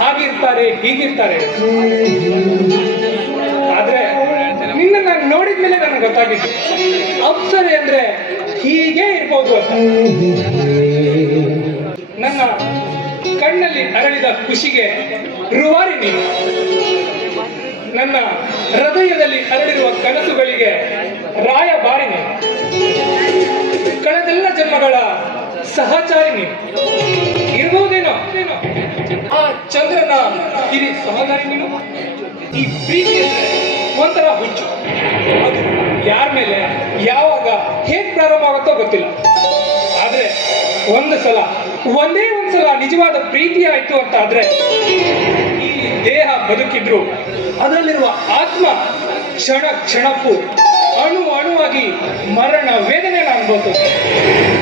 ಹಾಗಿರ್ತಾರೆ, ಹೀಗಿರ್ತಾರೆ. ಆದ್ರೆ ನಿನ್ನನ್ನ ನೋಡಿದ ಮೇಲೆ ನನಗೆ ಗೊತ್ತಾಗಿತ್ತು. ಅಪ್ಸರೆ ಅಂದ್ರೆ ಹೀಗೆ ಇರ್ಬೋದು ನನ್ನ ಕಣ್ಣಲ್ಲಿ ಅರಳಿದ ಖುಷಿಗೆ ರುವಾರಿ ನೀನು. ನನ್ನ ಹೃದಯದಲ್ಲಿ ಅರಳಿರುವ ಕನಸುಗಳಿಗೆ ರಾಯಭಾರಿ ನೀನು. ಕಳೆದೆಲ್ಲ ಜನ್ಮಗಳ ಸಹಚಾರಿ ನೀನು. ಇರ್ಬೋದೇನೋ ಆ ಚಂದ್ರನ ಹಿರಿ ಸಹೋದರಿಗಳು ಈ ಪ್ರೀತಿ ಒಂಥರ ಹುಚ್ಚು. ಅದು ಯಾರ ಮೇಲೆ, ಯಾವಾಗ ಹೇಗೆ ಪ್ರಾರಂಭ ಆಗುತ್ತೋ ಗೊತ್ತಿಲ್ಲ. ಆದ್ರೆ ಒಂದು ಸಲ, ಒಂದೇ ಒಂದ್ಸಲ ನಿಜವಾದ ಪ್ರೀತಿ ಆಯ್ತು ಅಂತ ಆದ್ರೆ ಈ ದೇಹ ಬದುಕಿದ್ರು, ಅದರಲ್ಲಿರುವ ಆತ್ಮ ಕ್ಷಣ ಕ್ಷಣಕ್ಕೂ ಅಣು ಅಣುವಾಗಿ ಮರಣ ವೇದನೆಯನ್ನು ಅನುಭವಿಸುತ್ತೆ